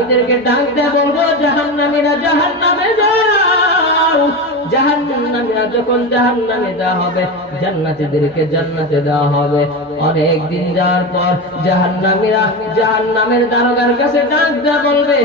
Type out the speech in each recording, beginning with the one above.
জাহান্নামীদেরকে ডাক দেয়া বলবো, জাহান্নামীরা জাহান্নামে যাও। জাহান্নামীরা যখন জাহান্নামে দেওয়া হবে, জান্নাতীদেরকে জান্নাতে দেওয়া হবে। অনেক দিন যাওয়ার পর জাহান্নামীরা জাহান্নামের দারোগার কাছে ডাক দেয়া বলবে,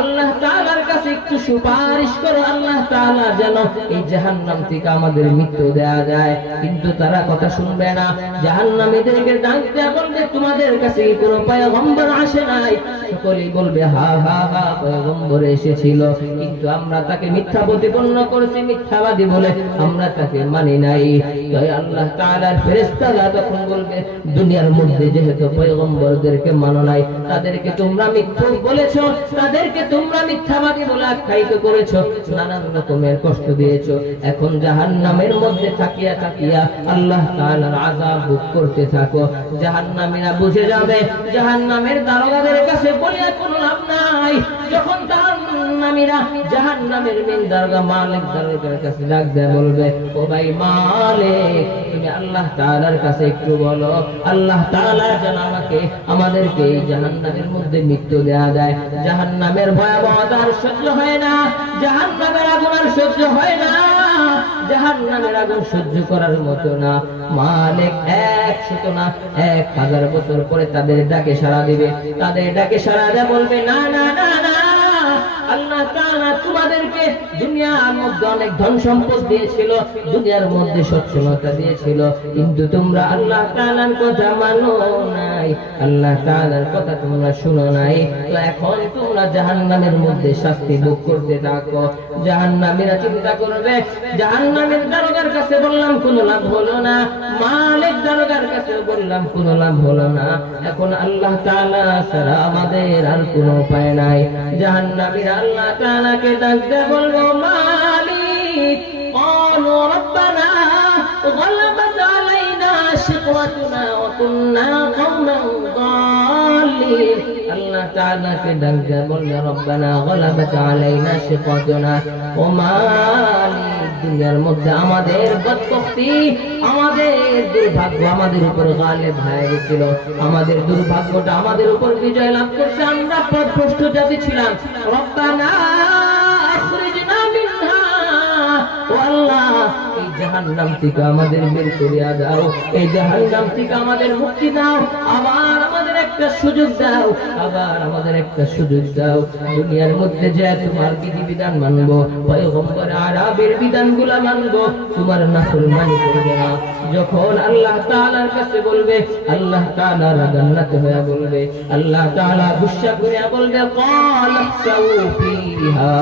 আল্লাহ তাআলার কাছে একটু সুপারিশ করো, আল্লাহ তাআলা যেন এই জাহান্নাম থেকে আমাদের মৃত্যু দেয়া যায়। কিন্তু তারা কথা শুনবে না। জাহান্নামীদেরকে ডাক দেয়া বলবে, তোমাদের কাছে কি কোনো পয়গম্বর আসে নাই? সকলেই বলবে, হা হা হা, পয়গম্বর এসেছিল, কিন্তু আমরা তাকে মিথ্যা প্রতিপন্ন করেছি, মিথ্যাবাদী বলে আমরা তাকে মানি নাই। তাই আল্লাহ তাআলার ফেরেশতারা তখন বলবে, দুনিয়ার মধ্যে যেহেতু পয়গম্বরদেরকে মানো নাই, তাদেরকে তোমরা মিথ্যা বলেছো, তাদেরকে তোমরা মিথ্যাবাদী বলে আখ্যায়িত করেছো, নানান রকমের কষ্ট দিয়েছো। এখন জাহান্নামের মধ্যে থাকিয়া থাকিয়া আল্লাহ তাআলার আযাব ভোগ করতে থাকো। জাহান্নামীরা বুঝে যাবে, জাহান্নামের দারোগাদের কাছে বলিয়া কোনো লাভ নাই। যখন জাহান্নামীরা জাহান্নামের মেন দারোগা মালিক দারোগার কাছে ডাক দেয়া বলবে, ও ভাই মালিক, তুমি আল্লাহ তাআলার কাছে একটু বলো, আল্লাহ তাআলা যেন আমাদেরকে এই জাহান্নামের মধ্যে মৃত্যু দেয়া দেয়। জাহান্নামের ভয়াবহতা আর সহ্য হয় না, জাহান্নামের আগুন আর সহ্য হয় না, জাহান্নামের আগুন সহ্য করার মতো না। মালিক 100 না 1000 বছর পরে তাদের ডাকে সাড়া দিবে। তাদের ডাকে সাড়া দেয়া বলবে, না না না না, আল্লাহ তাআলা তোমাদেরকে দুনিয়ার মধ্যে অনেক ধন সম্পদ দিয়েছিল, দুনিয়ার মধ্যে সচ্ছলতা দিয়েছিল, কিন্তু তোমরা আল্লাহ তাআলার কথা মানো নাই, আল্লাহ তাআলার কথা তোমরা শুনো নাই। তো এখন তোমরা জাহান্নামের মধ্যে শাস্তি ভোগ করতে থাকো। জাহান্নামীরা চিন্তা করবে, জাহান্নামের দারোগার কাছে বললাম কোনো লাভ হলো না, মালিক দারোগার কাছে বললাম কোনো লাভ হলো না, এখন আল্লাহ তাআলা ছাড়া আমাদের আর কোনো উপায় নাই। জাহান্নামীরা আল্লাহ তাআলাকে ডাকতে বলবো, মালিক, ক্বালু রাব্বানা গালাবাত আলাইনা শিকওয়াতুনা ওয়া কুননা কওমান দাল্লিন। আল্লাহ তাআলাকে ডাকতে বলবে, রব্বানা গালাবাত আলাইনা শিকওয়াতুনা, ও মালিক, দুনিয়ার মধ্যে আমাদের বদবখতি, আমাদের দুর্ভাগ্য আমাদের উপর গালেব হয়ে গেছিল, আমাদের দুর্ভাগ্যটা আমাদের উপর বিজয় লাভ করছে, আমরা পথভ্রষ্ট জাতি ছিলাম। রব্বানা আখরিজনা মিনহা, ও আল্লাহ, এই জাহান্নাম থেকে আমাদের বের করে দাও, এই জাহান্নাম থেকে আমাদের মুক্তি দাও, আবার আমাদের একটা সুযোগ দাও, আবার আমাদের একটা সুযোগ দাও। দুনিয়ার মধ্যে যে তোমার বিধিবিধান মানবো, পয়গম্বর আরবের বিধানগুলো মানবো, তোমার নাফরমানি করব না। যখন আল্লাহ তাআলার কাছে বলবে, আল্লাহ তাআলা রাগান্বিত হয়ে বলবে, আল্লাহ তাআলা গুসা করে বলবে, ক্বালা সাউ ফিহা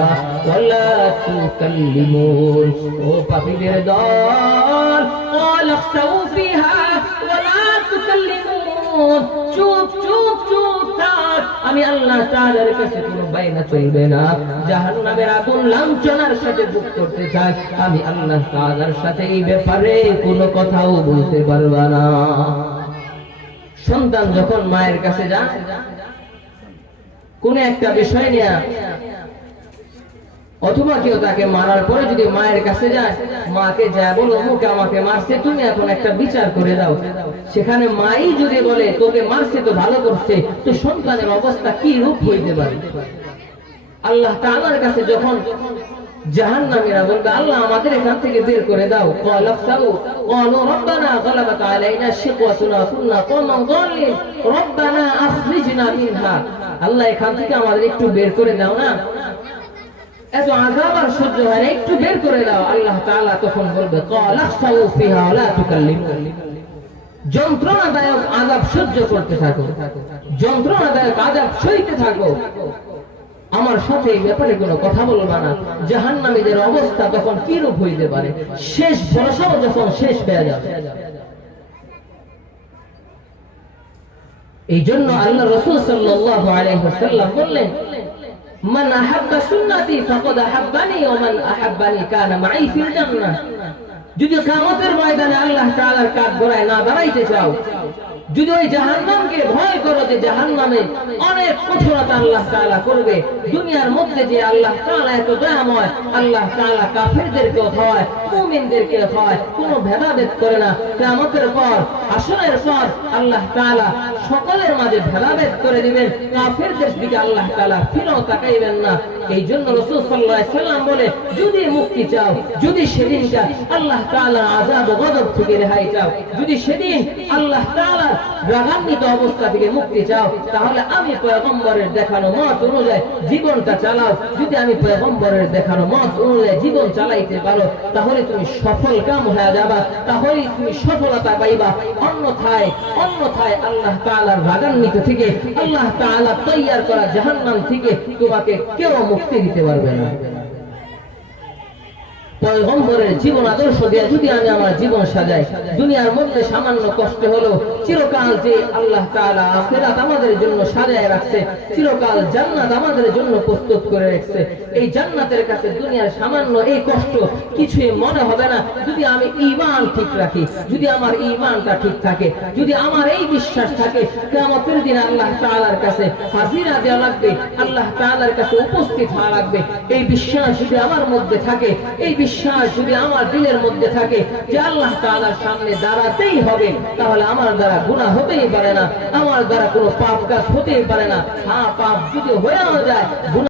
ওয়ালা তুকাল্লিমুন, ও পাপীদের দল, ক্বালা সাউ ফিহা ওয়ালা তুকাল্লিমুন, চুপ চুপ চুপ থাক, আমি আল্লাহ তাআলার কাছে কোনো বাইনা চলবে না। জাহান্নামের আগুন লাঞ্ছনার সাথে ভোগ করতে থাক, আমি আল্লাহ তাআলার সাথে এই ব্যাপারে কোনো কথাও বলতে পারবা না। সন্তান যখন মায়ের কাছে যায় কোন একটা বিষয় নিয়ে, অথবা কেউ তাকে মারার পরে যদি মায়ের কাছে যায়, মাকে যায় বলো, মুখে আমাকে মারছে, তুমি এখন একটা বিচার করে দাও, সেখানে মাই যদি বলে তোকে মারছে তো ভালো করছে, তো সন্তানের অবস্থা কি রূপ হইতে পারে? আল্লাহ তাআলার কাছে যখন জাহান্নামীরা বলবে, আল্লাহ আমাদের এখান থেকে বের করে দাও, ক্বালা সাউ ক্বালু রাব্বানা গালাবাত আলাইনা শিকওয়াতুনা ওয়া কুননা কওমান দাল্লিন, রাব্বানা আখরিজনা মিনহা, আল্লাহ এখান থেকে আমাদের একটু বের করে দাও না, এত আযাব আর সহ্য হয় না, একটু বের করে দাও। আল্লাহ তাআলা তখন বলবে, ক্বালা সাউ ফিহা ওয়া লা তুকাল্লিমুন, যন্ত্রণাদায়ক আযাব সহ্য করতে থাকো, যন্ত্রণাদায়ক আযাব সইতে থাকো, আমার সাথে এই ব্যাপারে কোনো কথা বলবা না। জাহান্নামীদের অবস্থা তখন কি রূপ হইতে পারে? শেষ ভরসাও যখন শেষ হয়ে যাবে। এই জন্য আল্লাহ রাসূল সাল্লাল্লাহু আলাইহি ওয়াসাল্লাম বললেন, মান আহাব্বা সুন্নতি ফাকাদ আহাব্বানি ওয়া মান আহাব্বানি কানা মাই ফিল জান্নাহ। যদি কিয়ামতের ময়দানে আল্লাহ তাআলার কাঠগড়ায় না দাঁড়াইতে চাও, যদি ওই জাহান্নামকে ভয় করো যে জাহান্নামে অনেক কঠোরতা আল্লাহ তাআলা করবে, দুনিয়ার মধ্যে যে আল্লাহ তাআলা এত দয়াময়, আল্লাহ তাআলা কাফেরদেরকে হয় মুমিনদেরকে হয় কোনো ভেদাভেদ করে না। কিয়ামতের পর হাসরের পর আল্লাহ তাআলা সকলের মাঝে ভেদাভেদ করে দিবেন, কাফেরদের দিকে আল্লাহ তাআলা ফিরেও তাকাইবেন না। এই জন্য রাসূল সাল্লাল্লাহু আলাইহি সাল্লাম বলে, যদি মুক্তি চাও, যদি সেদিনটা আল্লাহ তাআলা আযাব ও গজব থেকে রেহাই চাও, যদি সেদিন আল্লাহ তাআলা রাগান্বিত অবস্থা থেকে মুক্তি চাও, তাহলে আমি পয়গম্বরের দেখানো মত অনুযায়ী জীবনটা চালাও। যদি আমি পয়গম্বরের দেখানো মত অনুযায়ী জীবন চালাইতে পারো, তাহলে তুমি সফল কাম হয়ে যাবা, তাহলে তুমি সফলতা পাইবা। অন্যথায় আল্লাহ তাআলার রাগান্বিত থেকে, আল্লাহ তাআলা তৈয়ার করা জাহান্নাম থেকে তোমাকে কেউ মুক্তি দিতে পারবে না। পয়গম্বরের জীবন আদর্শ দিয়ে যদি আমি আমার জীবন সাজাই, দুনিয়ার মধ্যে সামান্য কষ্ট হলো, চিরকাল যে আল্লাহ তাআলা আখিরাত আমাদের জন্য সাজায় রাখছে, চিরকাল জান্নাত আমাদের জন্য প্রস্তুত করে রাখছে, এই জান্নাতের কাছে দুনিয়ার সামান্য এই কষ্ট কিছুই মনে হবে না যদি আমি ঈমান ঠিক রাখি, যদি আমার ঈমানটা ঠিক থাকে, যদি আমার এই বিশ্বাস থাকে কিয়ামতের দিন আল্লাহ তাআলার কাছে হাজিরা দেওয়া লাগবে, আল্লাহ তাআলার কাছে উপস্থিত হওয়া লাগবে। এই বিশ্বাস যদি আমার মধ্যে থাকে, এই বিশ্বাস যদি আমার দিলের মধ্যে থাকে যে আল্লাহ তাআলার সামনে দাঁড়াতেই হবে, তাহলে আমার দ্বারা গুনাহ হতেই পারে না, আমার দ্বারা কোনো পাপ কাজ হতেই পারে না। হ্যাঁ, পাপ যদি হয়েও যায়,